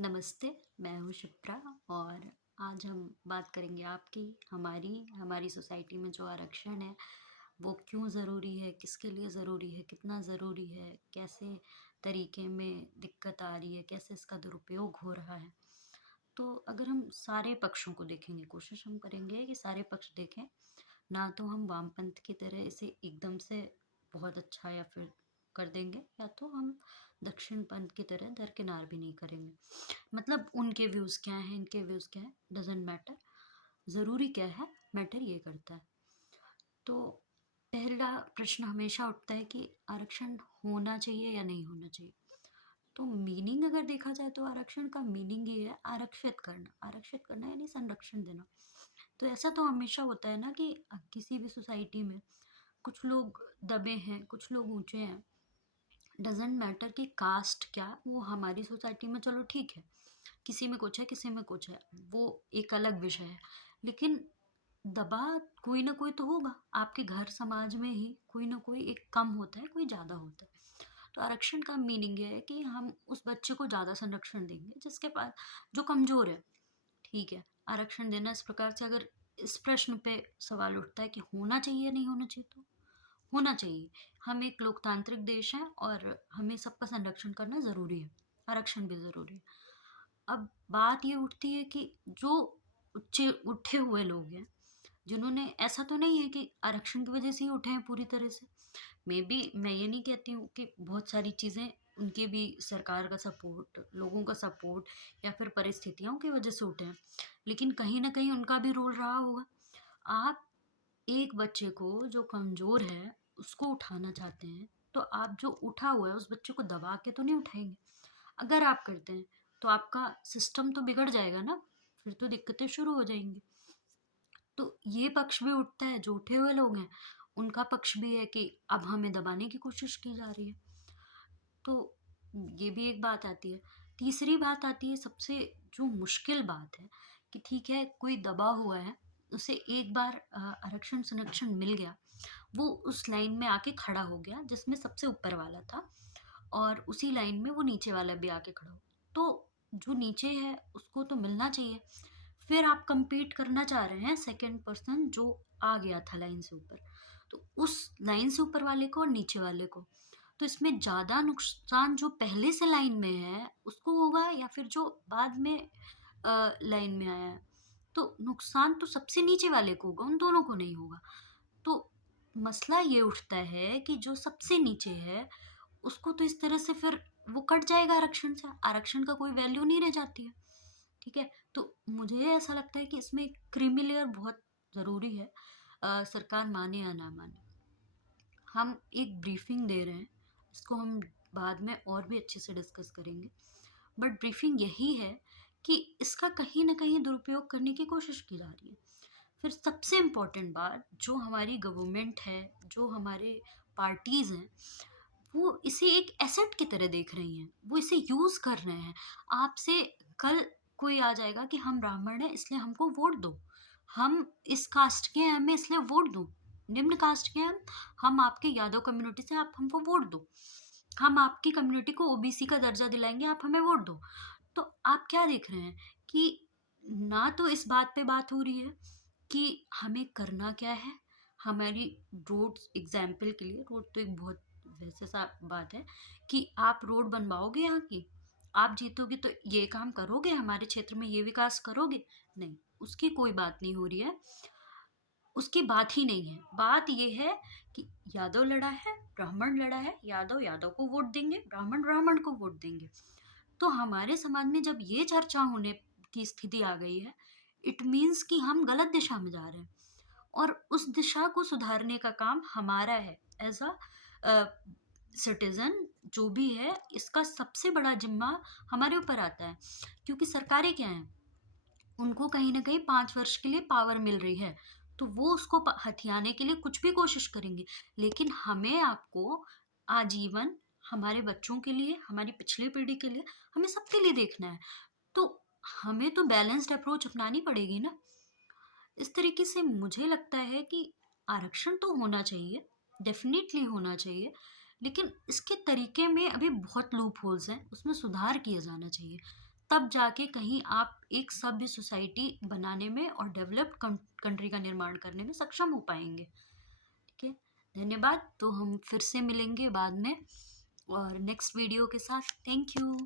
नमस्ते, मैं हूँ शिप्रा और आज हम बात करेंगे आपकी, हमारी सोसाइटी में जो आरक्षण है, वो क्यों ज़रूरी है, किसके लिए ज़रूरी है, कितना ज़रूरी है, कैसे तरीके में दिक्कत आ रही है, कैसे इसका दुरुपयोग हो रहा है। तो अगर हम सारे पक्षों को देखेंगे, कोशिश हम करेंगे कि सारे पक्ष देखें, ना तो हम वामपंथ की तरह इसे एकदम से बहुत अच्छा या फिर कर देंगे, या तो हम दक्षिण पंथ की तरह दरकिनार भी नहीं करेंगे। मतलब उनके व्यूज़ क्या हैं, इनके व्यूज़ क्या हैं, डज़न्ट मैटर। ज़रूरी क्या है, मैटर ये करता है। तो पहला प्रश्न हमेशा उठता है कि आरक्षण होना चाहिए या नहीं होना चाहिए। तो मीनिंग अगर देखा जाए तो आरक्षण का मीनिंग ये है आरक्षित करना यानी संरक्षण देना। तो ऐसा तो हमेशा होता है ना कि किसी भी सोसाइटी में कुछ लोग दबे हैं, कुछ लोग ऊँचे हैं। डज़न्ट मैटर कि कास्ट क्या, वो हमारी सोसाइटी में चलो ठीक है, किसी में कुछ है, किसी में कुछ है, वो एक अलग विषय है। लेकिन दबाव कोई ना कोई तो होगा, आपके घर समाज में ही कोई ना कोई एक कम होता है, कोई ज़्यादा होता है। तो आरक्षण का मीनिंग ये है कि हम उस बच्चे को ज़्यादा संरक्षण देंगे जिसके पास, जो कमज़ोर है, ठीक है। आरक्षण देना इस प्रकार से, अगर इस प्रश्न पे सवाल उठता है कि होना चाहिए नहीं होना चाहिए, तो होना चाहिए। हम एक लोकतांत्रिक देश हैं और हमें सबका संरक्षण करना ज़रूरी है, आरक्षण भी ज़रूरी है। अब बात ये उठती है कि जो उच्चे उठे हुए लोग हैं, जिन्होंने, ऐसा तो नहीं है कि आरक्षण की वजह से ही उठे हैं पूरी तरह से। मेबी मैं ये नहीं कहती हूँ कि बहुत सारी चीज़ें उनके भी, सरकार का सपोर्ट, लोगों का सपोर्ट या फिर परिस्थितियों की वजह से उठे हैं, लेकिन कहीं न कहीं उनका भी रोल रहा होगा। आप एक बच्चे को जो कमज़ोर है, उसको उठाना चाहते हैं, तो आप जो उठा हुआ है, उस बच्चे को दबा के तो नहीं उठाएँगे। अगर आप करते हैं, तो आपका सिस्टम तो बिगड़ जाएगा ना, फिर तो दिक्कतें शुरू हो जाएँगी। तो ये पक्ष भी उठता है, जो उठे हुए लोग हैं, उनका पक्ष भी है कि अब हमें दबाने की कोशिश की जा रही है। तो ये भी एक बात आती है। तीसरी बात आती है, सबसे जो मुश्किल बात है, कि ठीक है, कोई दबा हुआ है, उसे एक बार आरक्षण संरक्षण मिल गया, वो उस लाइन में आके खड़ा हो गया जिसमें सबसे ऊपर वाला था, और उसी लाइन में वो नीचे वाला भी आके खड़ा हो। तो जो नीचे है उसको तो मिलना चाहिए। फिर आप कम्पीट करना चाह रहे हैं सेकंड पर्सन जो आ गया था लाइन से ऊपर, तो उस लाइन से ऊपर वाले को और नीचे वाले को। तो इसमें ज़्यादा नुकसान जो पहले से लाइन में है उसको होगा, या फिर जो बाद में लाइन में आया है। तो नुकसान तो सबसे नीचे वाले को होगा, उन दोनों को नहीं होगा। तो मसला ये उठता है कि जो सबसे नीचे है, उसको तो इस तरह से फिर वो कट जाएगा आरक्षण से, आरक्षण का कोई वैल्यू नहीं रह जाती है, ठीक है? तो मुझे ऐसा लगता है कि इसमें क्रीमी लेयर बहुत ज़रूरी है, सरकार माने या ना माने। हम एक ब्रीफिंग दे रहे हैं, इसको हम बाद में और भी अच्छे से डिस्कस करेंगे। बट ब्रीफिंग यही है कि इसका कहीं न कहीं दुरुपयोग करने की कोशिश की जा रही है। फिर सबसे इम्पोर्टेंट बात, जो हमारी गवर्नमेंट है, जो हमारे पार्टीज़ हैं, वो इसे एक एसेट की तरह देख रही हैं, वो इसे यूज़ कर रहे हैं। आपसे कल कोई आ जाएगा कि हम ब्राह्मण हैं इसलिए हमको वोट दो, हम इस कास्ट के हैं हमें इसलिए वोट दो, निम्न कास्ट के हैं हम आपके यादव कम्युनिटी से, आप हमको वोट दो, हम आपकी कम्युनिटी को ओबीसी का दर्जा दिलाएँगे, आप हमें वोट दो। तो आप क्या देख रहे हैं कि ना तो इस बात पे बात हो रही है कि हमें करना क्या है, हमारी रोड्स, एग्ज़ाम्पल के लिए रोड तो एक बहुत वैसे सा बात है कि आप रोड बनवाओगे यहाँ की, आप जीतोगे तो ये काम करोगे, हमारे क्षेत्र में ये विकास करोगे? नहीं, उसकी कोई बात नहीं हो रही है, उसकी बात ही नहीं है। बात ये है कि यादव लड़ा है, ब्राह्मण लड़ा है, यादव यादव को वोट देंगे, ब्राह्मण ब्राह्मण को वोट देंगे। तो हमारे समाज में जब ये चर्चा होने की स्थिति आ गई है, इट मीन्स कि हम गलत दिशा में जा रहे हैं, और उस दिशा को सुधारने का काम हमारा है, एज़ अ सिटीज़न जो भी है, इसका सबसे बड़ा ज़िम्मा हमारे ऊपर आता है। क्योंकि सरकारें क्या हैं, उनको कहीं न कहीं 5 वर्ष के लिए पावर मिल रही है, तो वो उसको हथियाने के लिए कुछ भी कोशिश करेंगे। लेकिन हमें, आपको आजीवन, हमारे बच्चों के लिए, हमारी पिछली पीढ़ी के लिए, हमें सबके लिए देखना है। तो हमें तो बैलेंस्ड अप्रोच अपनानी पड़ेगी ना। इस तरीके से मुझे लगता है कि आरक्षण तो होना चाहिए, डेफ़िनिटली होना चाहिए, लेकिन इसके तरीके में अभी बहुत लूप होल्स हैं, उसमें सुधार किया जाना चाहिए, तब जाके कहीं आप एक सभ्य सोसाइटी बनाने में और डेवलप्ड कंट्री का निर्माण करने में सक्षम हो पाएंगे। ठीक है, धन्यवाद। तो हम फिर से मिलेंगे बाद में और नेक्स्ट वीडियो के साथ। Thank you.